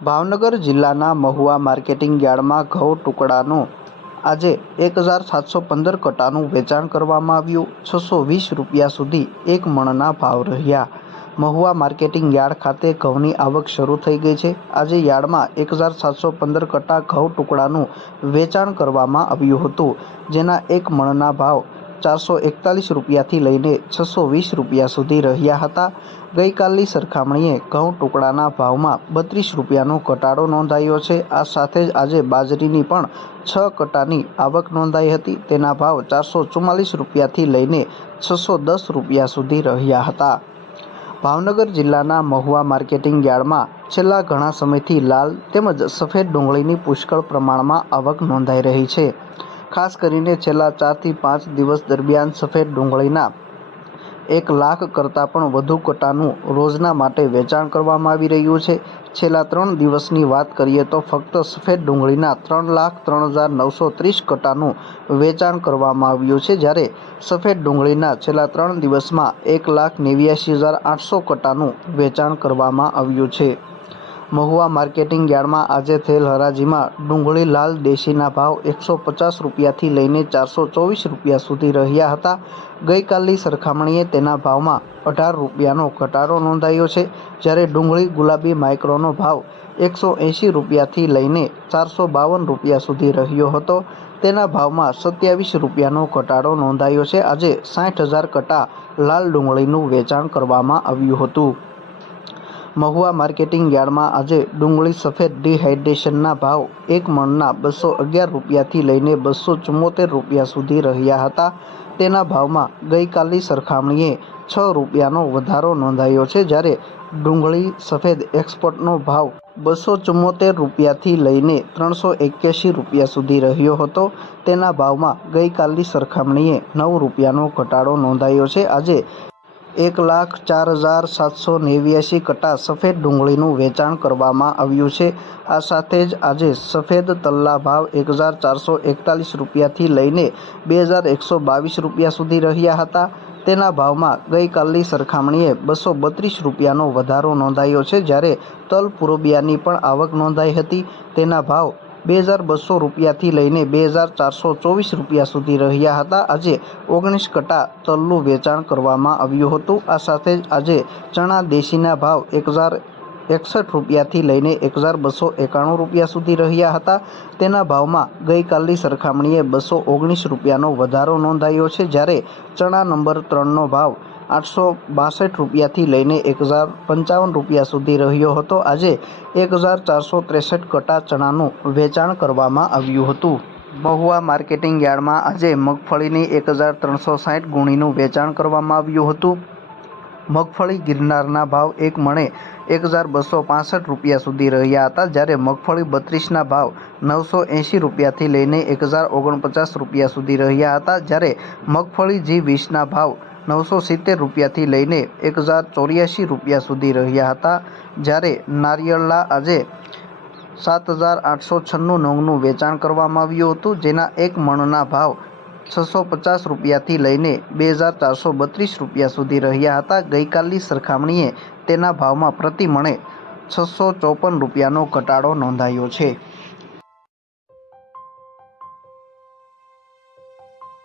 ભાવનગર જિલ્લાના મહુવા માર્કેટિંગ યાર્ડમાં ઘઉં ટુકડાનું આજે 1715 કટ્ટાનું વેચાણ કરવામાં આવ્યું। 620 રૂપિયા સુધી એક મણના ભાવ રહ્યા। મહુવા માર્કેટિંગ યાર્ડ ખાતે ઘઉંની આવક શરૂ થઈ ગઈ છે। આજે યાર્ડમાં 1715 કટ્ટા ઘઉં ટુકડાનું વેચાણ કરવામાં આવ્યું હતું, જેના એક મણના ભાવ 441 રૂપિયાથી લઈને 620 રૂપિયા સુધી રહ્યા હતા। ગઈકાલની સરખામણીએ ઘઉં ટુકડાના ભાવમાં 32 રૂપિયાનો ઘટાડો નોંધાયો છે। આ સાથે જ આજે બાજરીની પણ 6 કટ્ટાની આવક નોંધાઈ હતી। તેના ભાવ 444 રૂપિયાથી લઈને 610 રૂપિયા સુધી રહ્યા હતા। ભાવનગર જિલ્લાના મહુવા માર્કેટિંગ યાર્ડમાં છેલ્લા ઘણા સમયથી લાલ તેમજ સફેદ ડુંગળીની પુષ્કળ પ્રમાણમાં આવક નોંધાઈ રહી છે। ખાસ કરીને છેલ્લા 4 થી 5 દિવસ દરમિયાન સફેદ ડુંગળીના 1 લાખ કરતાં પણ વધુ કટ્ટાનું રોજના માટે વેચાણ કરવામાં આવી રહ્યું છે। છેલ્લા 3 દિવસની વાત કરીએ તો ફક્ત સફેદ ડુંગળીના 3,03,930 કટ્ટાનું વેચાણ કરવામાં આવ્યું છે, જ્યારે સફેદ ડુંગળીના છેલ્લા 3 દિવસમાં 1,89,800 કટ્ટાનું વેચાણ કરવામાં આવ્યું છે। મહુવા માર્કેટિંગ યાર્ડમાં આજે થયેલ હરાજીમાં ડુંગળી લાલ દેશીના ભાવ 150 રૂપિયાથી લઈને 424 રૂપિયા સુધી રહ્યા હતા। ગઈકાલની સરખામણીએ તેના ભાવમાં 18 રૂપિયાનો ઘટાડો નોંધાયો છે, જ્યારે ડુંગળી ગુલાબી માઇક્રોનો ભાવ 180 રૂપિયાથી લઈને 452 રૂપિયા સુધી રહ્યો હતો। તેના ભાવમાં 27 રૂપિયાનો ઘટાડો નોંધાયો છે। આજે 60,000 કટ્ટા લાલ ડુંગળીનું વેચાણ કરવામાં આવ્યું હતું। મહુવા માર્કેટિંગ યાર્ડમાં આજે ડુંગળી સફેદ ડિહાઇડ્રેશનના ભાવ એક મણના 211 રૂપિયાથી લઈને 274 રૂપિયા સુધી રહ્યા હતા। તેના ભાવમાં ગઈકાલની સરખામણીએ 6 રૂપિયાનો વધારો નોંધાયો છે, જ્યારે ડુંગળી સફેદ એક્સપોર્ટનો ભાવ 274 રૂપિયાથી લઈને 381 રૂપિયા સુધી રહ્યો હતો। તેના ભાવમાં ગઈકાલની સરખામણીએ 9 રૂપિયાનો ઘટાડો નોંધાયો છે। આજે 1,04,789 કટ્ટા સફેદ ડુંગળીનું વેચાણ કરવામાં આવ્યું છે। આ સાથે જ આજે સફેદ તલના ભાવ 1,441 રૂપિયાથી લઈને 2,122 રૂપિયા સુધી રહ્યા હતા। તેના ભાવમાં ગઈકાલની સરખામણીએ 232 રૂપિયાનો વધારો નોંધાયો છે, જ્યારે તલ પૂરબિયાની પણ આવક નોંધાઈ હતી। તેના ભાવ 2,200 રૂપિયાથી લઈને 2,424 રૂપિયા સુધી રહ્યા હતા। આજે 19 કટ્ટા તલનું વેચાણ કરવામાં આવ્યું હતું। આ સાથે જ આજે ચણા દેશીના ભાવ 1,061 રૂપિયાથી લઈને 1,291 રૂપિયા સુધી રહ્યા હતા। તેના ભાવમાં ગઈકાલની સરખામણીએ 219 રૂપિયાનો વધારો નોંધાયો છે, જ્યારે ચણા નંબર 3નો ભાવ 862 રૂપિયાથી લઈને 1,055 રૂપિયા સુધી રહ્યો હતો। આજે 1,463 કટ્ટા ચણાનું વેચાણ કરવામાં આવ્યું હતું। મહુવા માર્કેટિંગ યાર્ડમાં આજે મગફળીની 1,360 ગુણીનું વેચાણ કરવામાં આવ્યું હતું। મગફળી ગિરનારના ભાવ એક મણે 1,265 રૂપિયા સુધી રહ્યા હતા, જ્યારે મગફળી 32ના ભાવ 980 રૂપિયાથી લઈને 1,049 રૂપિયા સુધી રહ્યા હતા, જ્યારે મગફળી G20ના ભાવ 970 રૂપિયાથી લઈને 1,084 રૂપિયા સુધી રહ્યા હતા। જ્યારે નારિયેળના આજે 7,896 નંગનું વેચાણ કરવામાં આવ્યું હતું, જેના એક મણના ભાવ 650 રૂપિયાથી લઈને 2,432 રૂપિયા સુધી રહ્યા હતા। ગઈકાલની સરખામણીએ તેના ભાવમાં પ્રતિ મણે 654 રૂપિયાનો ઘટાડો નોંધાયો છે।